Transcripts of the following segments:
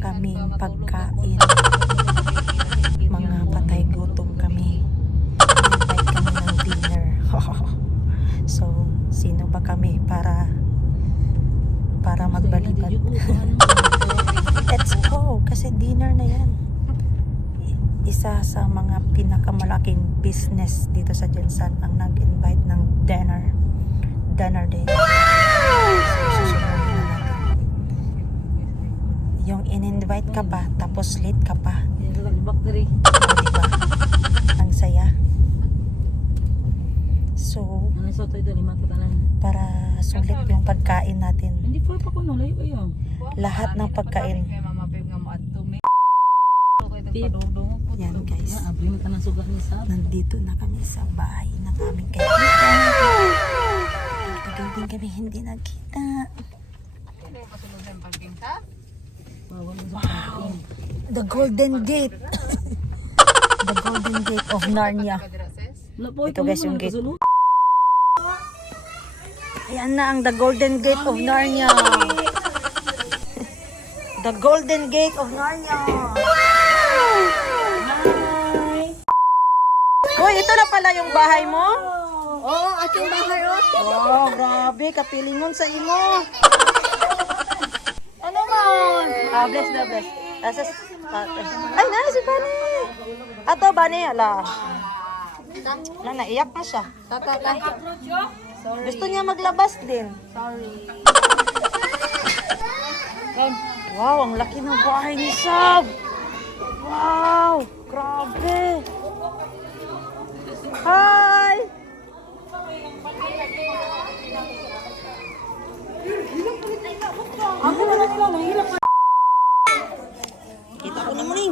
kaming pagkain. Mga patay gutom kami. Invite kami ng dinner. So, sino ba kami para magbalibad? Let's go! Kasi dinner na yan. Isa sa mga pinakamalaking business dito sa Jensan ang nag-invite ng dinner day. Yung in-invite ka pa, tapos late ka pa. Diba? Ang saya. So, para sulit yung pagkain natin. Lahat ng pagkain. Yan guys. Nandito na kami sa bahay ng aming kaibigan. Tagal din kami hindi nagkita. Wow! The Golden Gate. The Golden Gate of Narnia. Ito guys yung gate. Ayan na ang The Golden Gate of Narnia. The Golden Gate of Narnia. Hoy, ito na pala yung bahay mo? Oo, ating bahay o. Wow, grabe, kapilingon sa imo. Ano man? Bless na, bless. Ay, na, si Bani. Ato, Bani, ala. Naiyak na siya. Gusto niya maglabas din. Sorry. Wow, ang laki ng bahay ni Sab. Wow, grabe. Hi! Kita ko naman eh.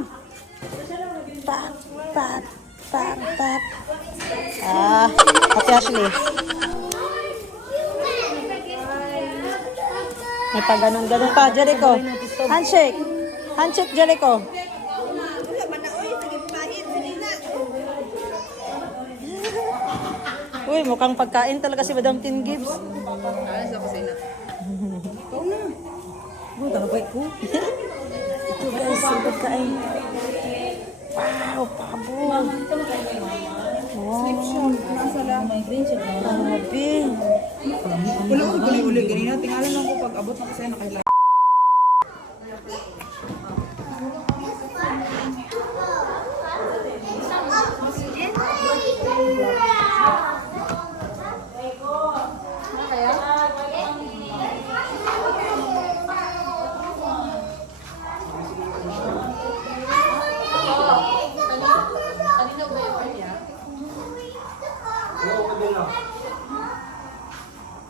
Pat. Ate Ashley. May pa ganun pa, Jericho. Handshake. Handshake, Jericho. Uy, mukhang pagkain talaga si Madam Tin Gibbs. Ito guys, yung pagkain. Wow, pabo. Wow. Grabe. Kulang ko uli ganina. Tingala lang ko pag abot na kasi nakailan.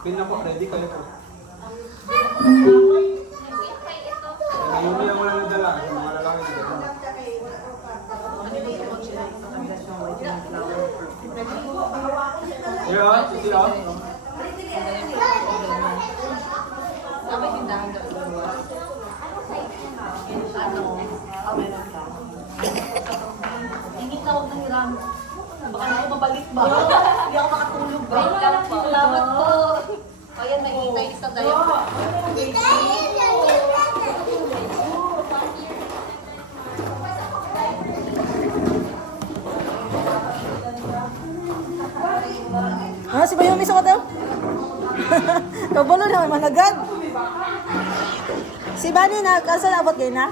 Pin na po, ready kayo po. Yung yung wala nang dala, wala lang yung dala. Yeah, sige ah. Ingit na huwag ng hiram. Baka na ako mabalik ba? Hindi ako makatulog ba? Salamat po. Ayan, may hintay isa tayo. Si Bayomi sa kataw? Kabalo na, managad. Si Bani na, kasa nabot kayo na?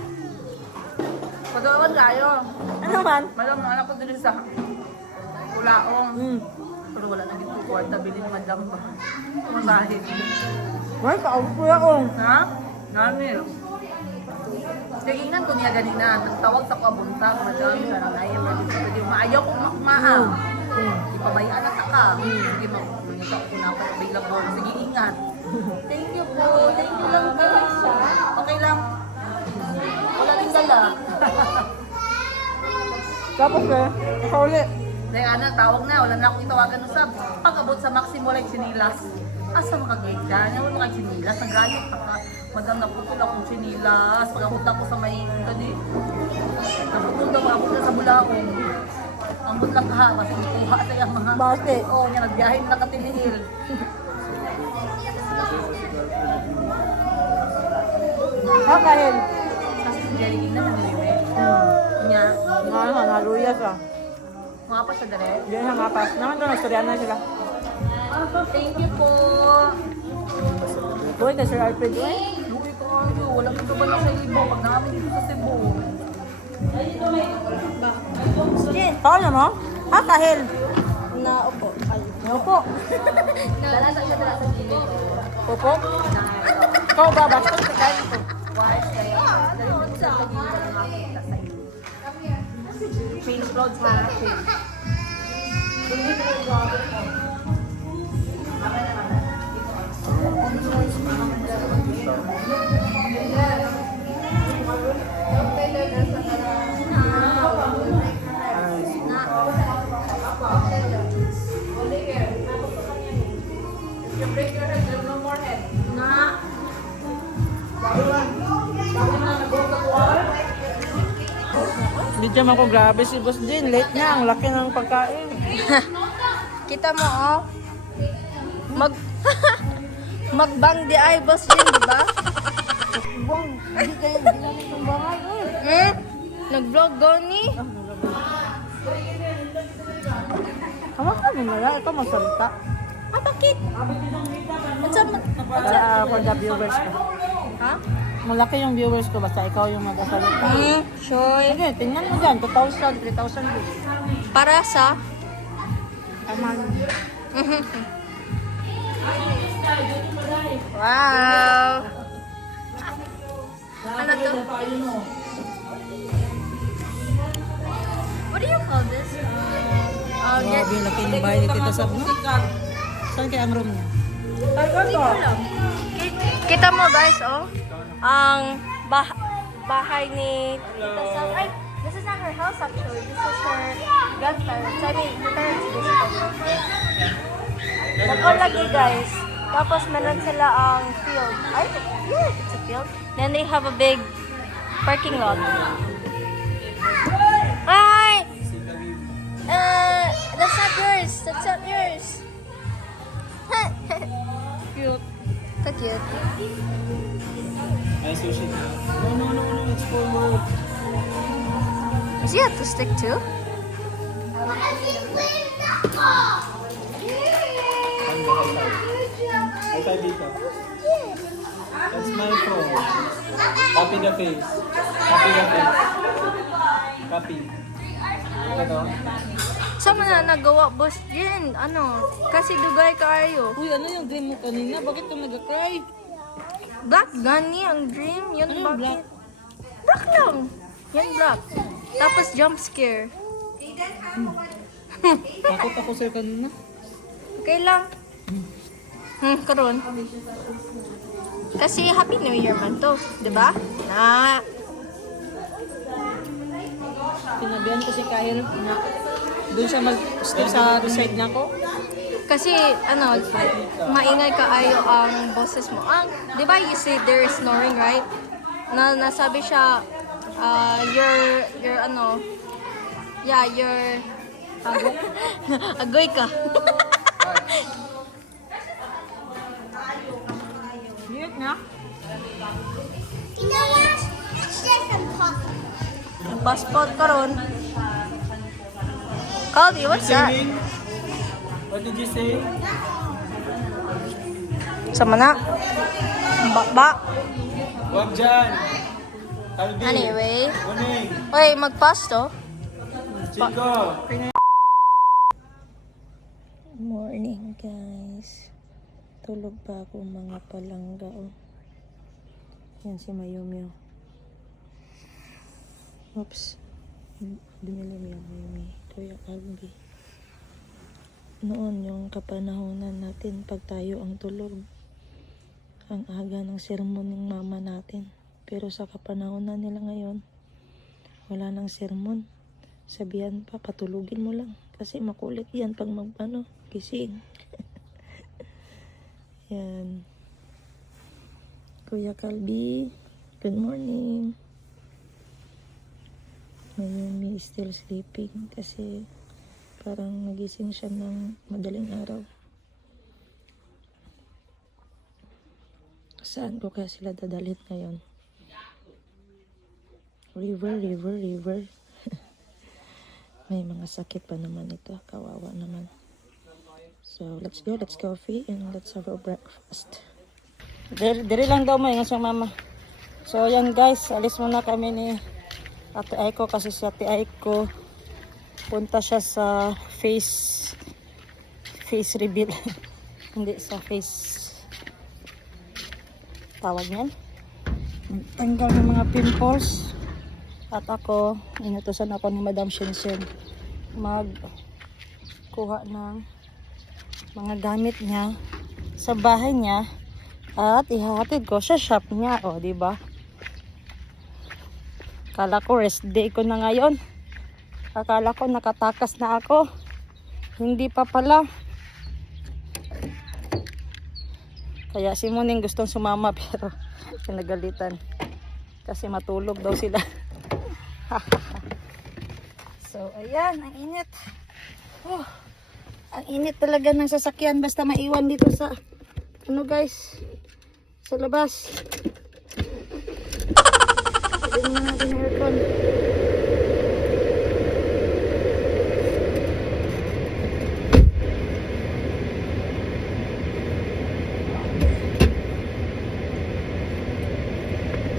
Pagawan tayo. Ano man? Madam, anak ko din sa Kulaong. Pero wala nang ito kwarta, bilhin madam pa. Masahid. Wala, kaawit ko ako. Ha? Namin. Tigingan ko niya ganina. Nagtawag sa kabuntag, madam, karanay. Maayaw ko maaw. Ipabayaan na ka. Sige, mag-unita ko na ako available. Sige, ingat. Thank you po. Thank you lang guys. Okay lang. Wala rin dala. Tapos eh, nakaulit. Dahil ana, tawag na. Wala na akong itawagan usab. Pag-abot sa Maximo, like sinilas. Asa makagayad ka? Wala kang sinilas. Nagrayot ka ka. Madam, naputol akong sinilas. Pag-abot ako sa may gani. Naputol daw ako na sa Bulaong. Ang lang ka, kasi kuha sa yung mga... Bakit? Oo, niya nagbiyahe na katinihil. Ha, kahil? Kasi guys, oh. Mga pa siya dere. Diyan sa mapas. Naman doon, nagstoryan na sila. Thank you po. Uy, kay Sir Alfred, uy. Uy, kayo. Walang ito ba na sa Ibo? Pag namin dito sa Cebu. Paano mo? Ha, kahil? Naupo. Naupo. Dala sa siya dala sa gilid. Pupo? Ikaw ba, basta sa kain ito? Wise kayo. Dali mo sa gilid ng aking kasay. Change clothes ha. Change. Hindi naman ako grabe si Boss Jane. Late na, ang laki ng pagkain. Kita mo, oh. Mag... Magbang di ay, boss din, di ba? Bang, hindi kayo, hindi namin itong bahay. Nag-vlog gani? Hamak ka mo nila, ito magsalita. Ah, bakit? Para for the viewers ko. Ha? Malaki yung viewers ko, basta ikaw yung mag-asalita. Sure. Sige, tingnan mo dyan, 2,000, 3,000 views. Para sa? Aman. Wow! Ano to? What do you call this? Grabe, laki ng bahay ni Tita Sab, no? Saan kaya ang room niya? Kita mo guys, oh. Ang bahay ni Tita Sab. Ay, this is not her house actually. This is her grandparents. I mean, her parents basically. Nag-all lagi guys. Tapos meron sila ang field. Ay, yeah, it's a field. Then they have a big parking lot. Ay! That's not yours. That's not yours. Cute. So cute. Ay, sushi. No, it's for work. Does he have to stick too? Ay, tayo dito. That's my phone. Copy the face. Copy the face. Copy. Ito. Saan mo na nagawa, boss Jen? Ano? Kasi dugay kaayo. Uy, ano yung dream mo kanina? Bakit ka nag-cry? Black gani ang dream. Yan Ano yung bakit? black? Black lang. Yan black. Tapos jump scare. Takot ako sir kanina. Okay lang. Karon. Kasi Happy New Year man to. Diba? Na. Pinabihan ko si Kahil na doon siya mag-stay sa reside niya ko. Kasi, ano, maingay kaayo ang boses mo. Di ba you say there is snoring, right? Na nasabi siya, your, ano, yeah, your, agoy ka. Mute na. Ang passport ka ron. Caldy, what's that? Singing? What did you say? Sama na. Ba. Wag dyan. Calvin. Anyway. Kuning. Wait, mag-pass to? Chico. Morning guys. Tulog pa ako mga palangga. Oh. Yan si Mayumi. Oops. Dumilim yung Mayumi. Kuya Calvi. Noon yung kapanahonan natin pag tayo ang tulog. Ang aga ng sermon ng mama natin. Pero sa kapanahonan nila ngayon, wala nang sermon. Sabihan pa, patulugin mo lang. Kasi makulit yan pag gising. Yan. Kuya Calvi, good morning. Mayumi is still sleeping kasi parang nagising siya ng madaling araw. Saan ko kaya sila dadalhin ngayon? River. May mga sakit pa naman ito. Kawawa naman. So, let's go. Let's coffee and let's have a breakfast. Diri lang daw mo yung siyang mama. So, yan guys. Alis muna kami ni Ate Aiko kasi si Ate Aiko punta siya sa face reveal. Hindi sa face tawag niyan. Tanggal ng mga pimples. At ako, inutusan ako ni Madam Shinshin magkuha ng mga gamit niya sa bahay niya at ihahatid ko sa shop niya. O, diba? Akala ko rest day ko na ngayon. Akala ko nakatakas na ako. Hindi pa pala. Kaya si Muning gustong sumama pero pinagalitan. Kasi matulog daw sila. So, ayan. Ang init. Oh, ang init talaga ng sasakyan. Basta maiwan dito sa ano guys. Sa labas. Pwede na natin aircon.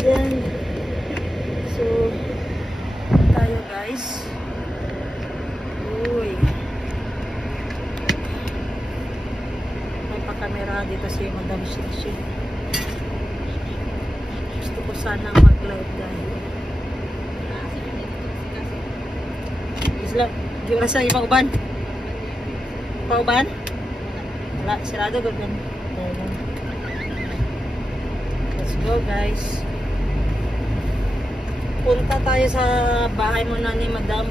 Yan. So, tayo guys. Uy. May pa-camera dito si Madam Shishi. Gusto ko sana mag-live dahil. Isla, di oras sa ipauban. Pauban? Wala, sirado ba gan? Let's go guys. Punta tayo sa bahay muna ni Madam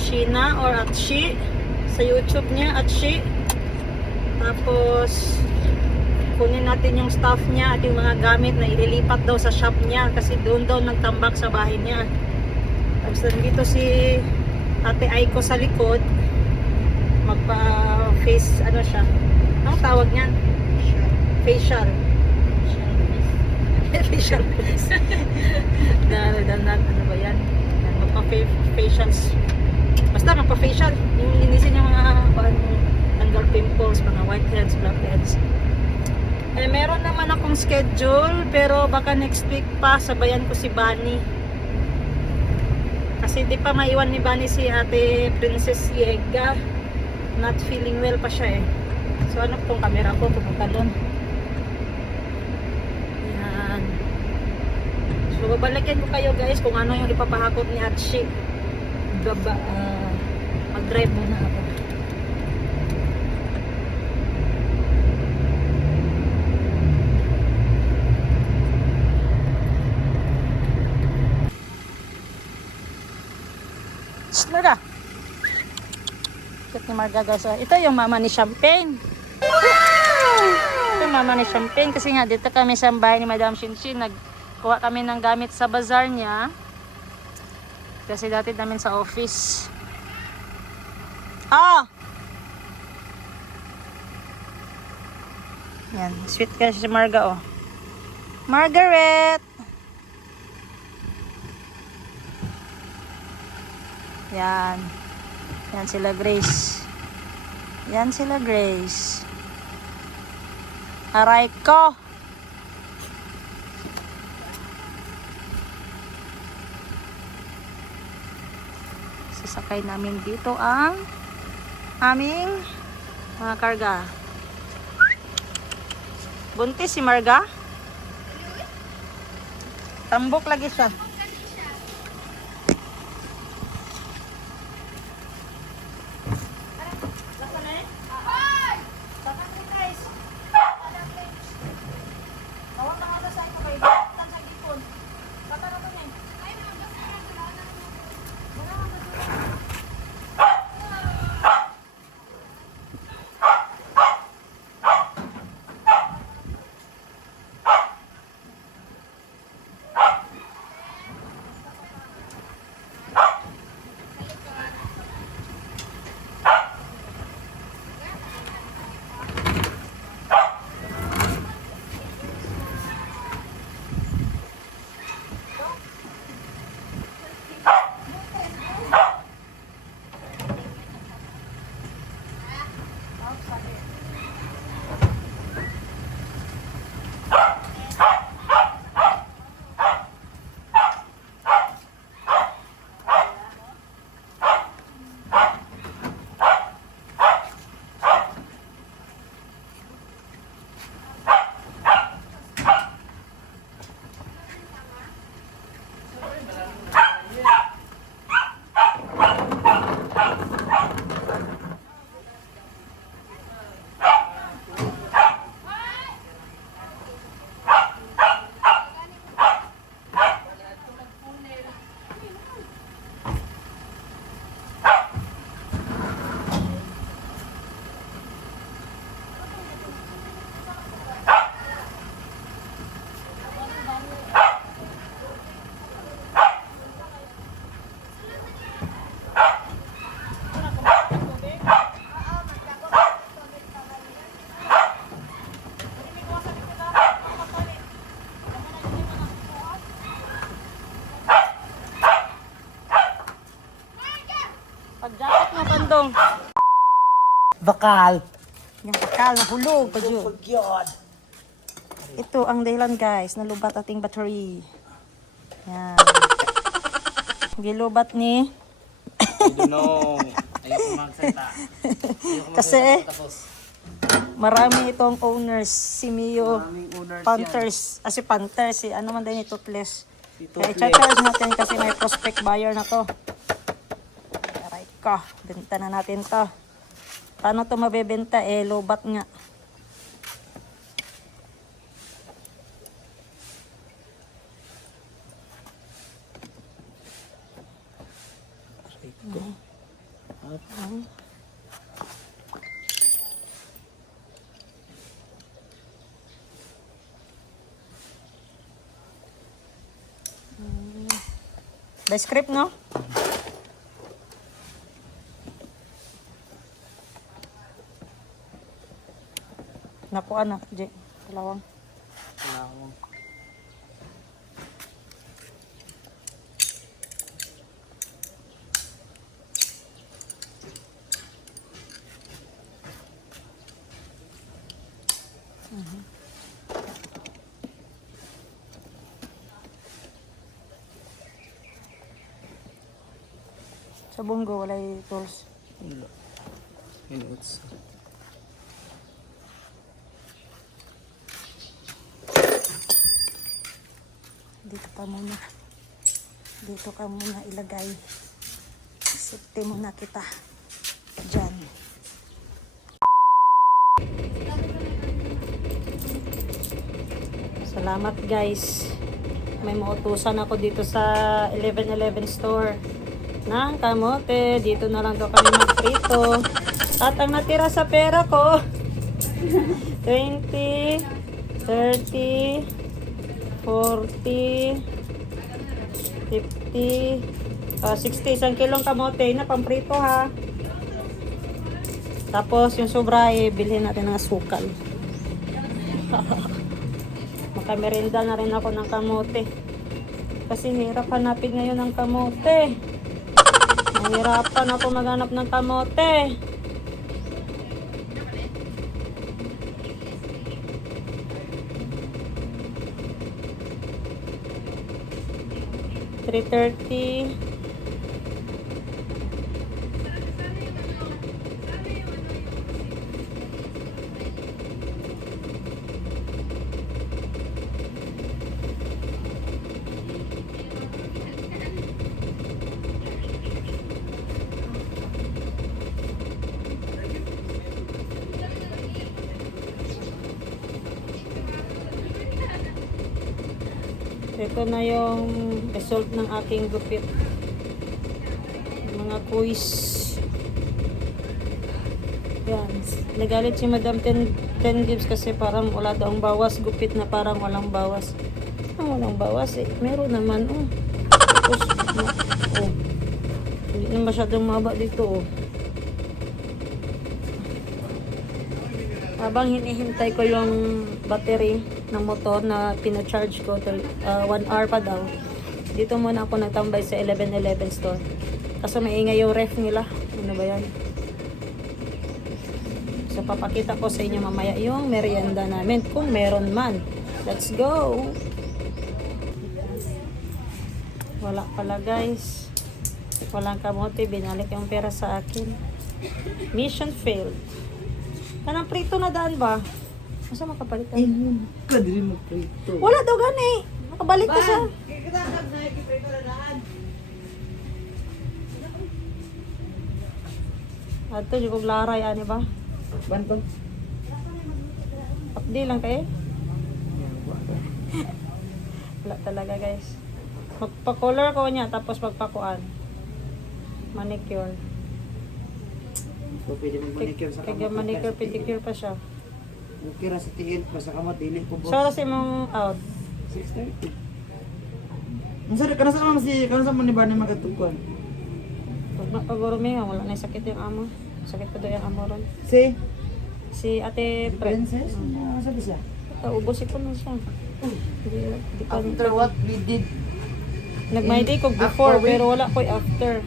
Sheena or Atshi sa YouTube niya, Atshi. Tapos kunin natin yung stuff niya at yung mga gamit na ililipat daw sa shop niya kasi doon daw nagtambak sa bahay niya. Tapos dito si Ate Aiko sa likod magpa-face ano siya. Ano tawag niyan? Facial. Facial. Ano ba yan? Magpa-facials. Basta magpa-facial. Yung linisin yung mga tanggal pimples, mga whiteheads, blackheads. Eh, meron naman akong schedule pero baka next week pa sabayan ko si Bunny. Kasi di pa maiwan ni Bunny si Ate Princess Yega. Not feeling well pa siya eh. So ano tong camera ko pupunta doon. Yan. So babalikin ko kayo guys kung ano yung ipapahakot ni Atshi. Mag-drive muna ako. Marga. Cute ni Marga guys. Ito yung mama ni Champagne. Ito yung mama ni Champagne kasi nga dito kami sa bahay ni Madam Shinshin. Nagkuha kami ng gamit sa bazaar niya. Kasi dati namin sa office. Ah! Yan. Sweet kasi si Marga oh. Margaret! Yan. Yan sila Grace. Yan sila Grace. Aray ko. Sasakay namin dito ang aming mga karga. Buntis si Marga. Tambok lagi siya. dong. Bakal. Yung bakal na hulog pa dyan. Forgot. Ito ang dahilan guys, nalubat ating battery. Yan. Gilubat ni No. Ayoko magsalita. kasi marami itong owners, si Mio Panthers, si Panthers, si ano man din yung Toothless. Kaya i-charge natin kasi may prospect buyer na to. Aray ka, benta na natin to. Paano to mabebenta? Lobat nga. By script, no? Naku, anak, J. Dalawang. Sa Bungo, walay tools. Minutes. Dito ka muna. Dito ka muna ilagay. Safety muna kita. Diyan. Salamat guys. May mautusan ako dito sa 11-11 store ng kamote. Dito na lang daw kami magprito. At ang natira sa pera ko 20, 30, 40, 50, 60, isang kilong kamote na pamprito ha. Tapos yung sobra bilhin natin ng asukal. Makamerenda na rin ako ng kamote. Kasi hirap hanapin ngayon ng kamote. Nahirapan ako maghanap ng kamote. $3.30. Ito na yung result ng aking gupit. Mga quiz. Yan. Nagalit si Madam 10 gives kasi parang wala daw ang bawas. Gupit na parang walang bawas. Ang walang bawas eh. Meron naman oh. Tapos, oh. Hindi na masyadong maba dito oh. Habang hinihintay ko yung battery ng motor na pina-charge ko, 1 hour pa daw. Dito muna ako nagtambay sa 11-11 store. Kasi maingay yung ref nila. Ano ba yan? So papakita ko sa inyo mamaya yung merienda namin. Kung meron man. Let's go! Wala pala guys. Walang kamote. Binalik yung pera sa akin. Mission failed. Kanang prito na daan ba? Masa makapalit ka? Kadiri mo prito. Wala daw gani. Makabalik ka sa... Ato, yung kong laray, ani ba? Bantong. Updi lang kayo. Wala talaga guys. Magpa-color ko niya, tapos magpakuan. Manicure. So, pwede mag-manicure sa Kaya manicure, pedicure pa siya. Okay ra sa tiil pa sa kamot, dili po So, oras imong out. 6:30. Unsa ka nasa naman si kanasa man ni ba ni magatugkuan? Pag napagurumi nga, wala na sakit yung amo. Sakit pa doon yung amo ron. Si Ate Pre. Princess? Sabi siya. Ubos ko na siya. Di pa After what we did, Nag-my day ko before, After week? pero wala ko after.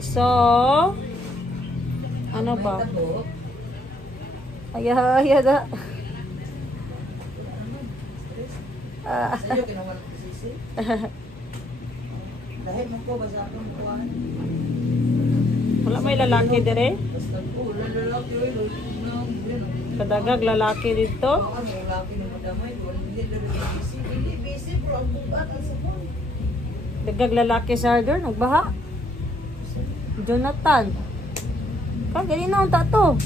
So, ano ba? Ay, da. Sa'yo, kinawala ko sisi. Dahil mo ko, basa akong kuhaan. Wala may lalaki dire? Basta ko, wala lalaki, oy, Kadagag lalaki dito. Baka may lalaki na madamay, hindi busy. Hindi busy, bro, ang bugat, ang sabon. Dagag lalaki sa harder, nagbaha. Jonathan. Ka, ganyan na ang tato.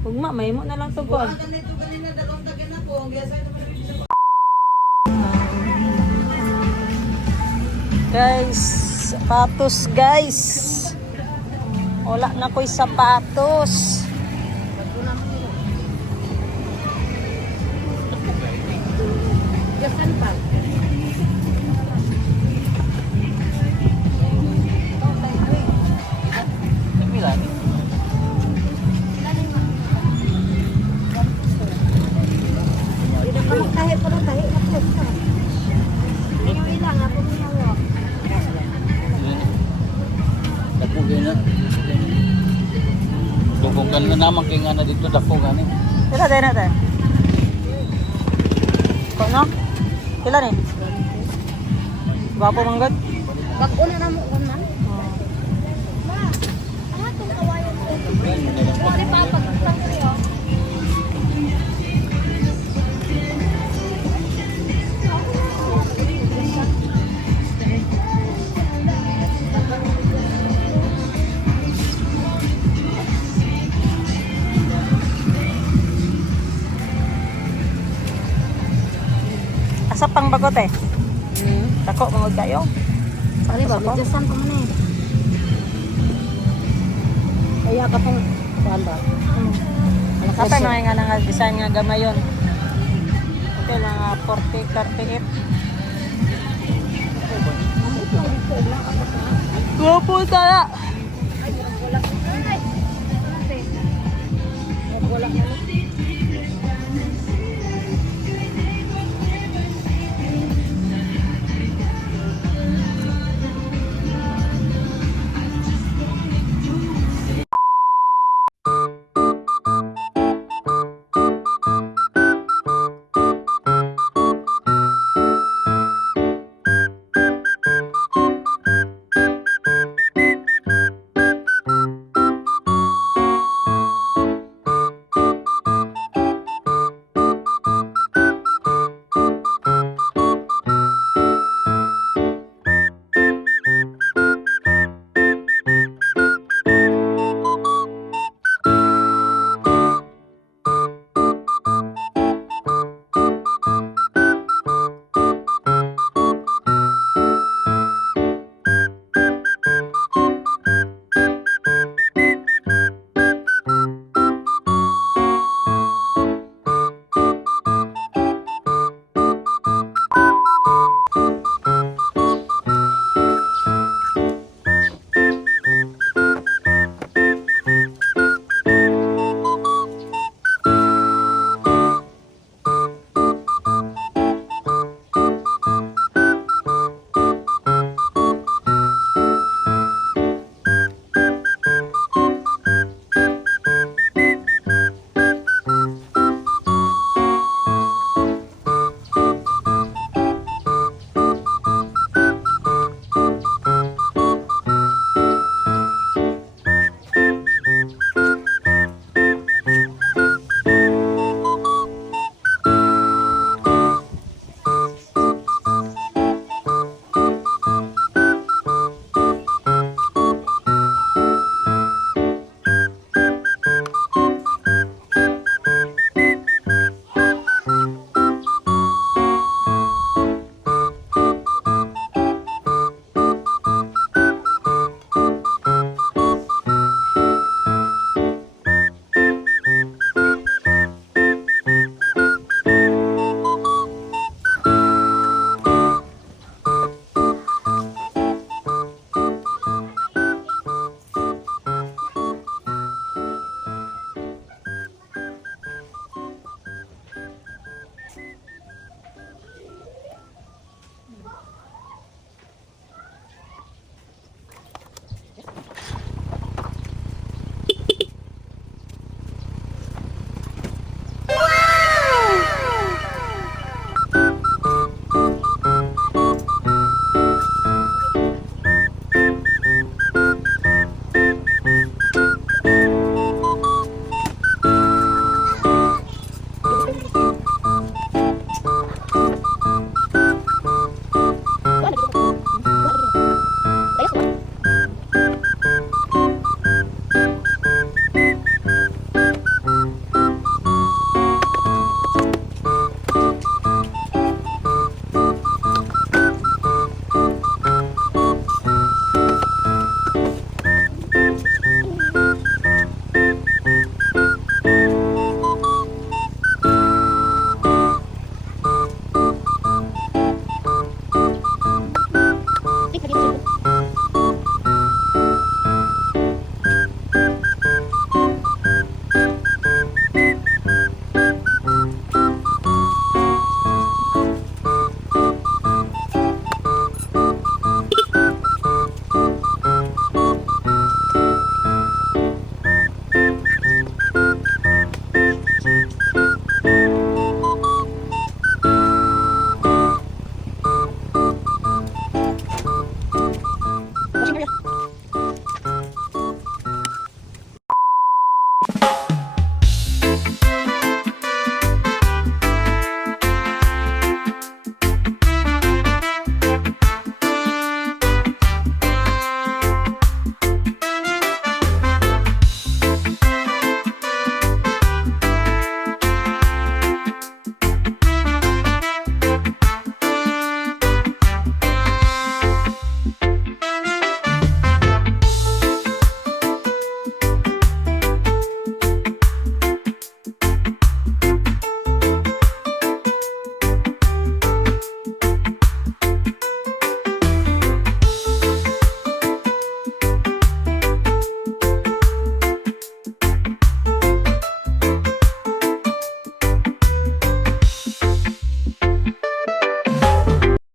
Hugma, may mo na lang to Buwan kon. ka nito, ganina, dalawang tagan ako. Ang gasa naman rin sa Guys, sapatos guys. Wala na ko'y sapatos. Dako gina. Dugugan na naman kay nga na dito dako gani. Pila tayo na tayo? Kono? Pila ni? Gwapo manggod? Bago na namo ko man. Sorry pa pag sangkriyo. Asa pang bagot eh? Dako mangod kayo. Sorry ba, magdasan pa man eh. Kaya ka pang kuhan ba? Asa na nga nga design nga gamayon. Ito mga 40, 38. Gwapo tala. Wala.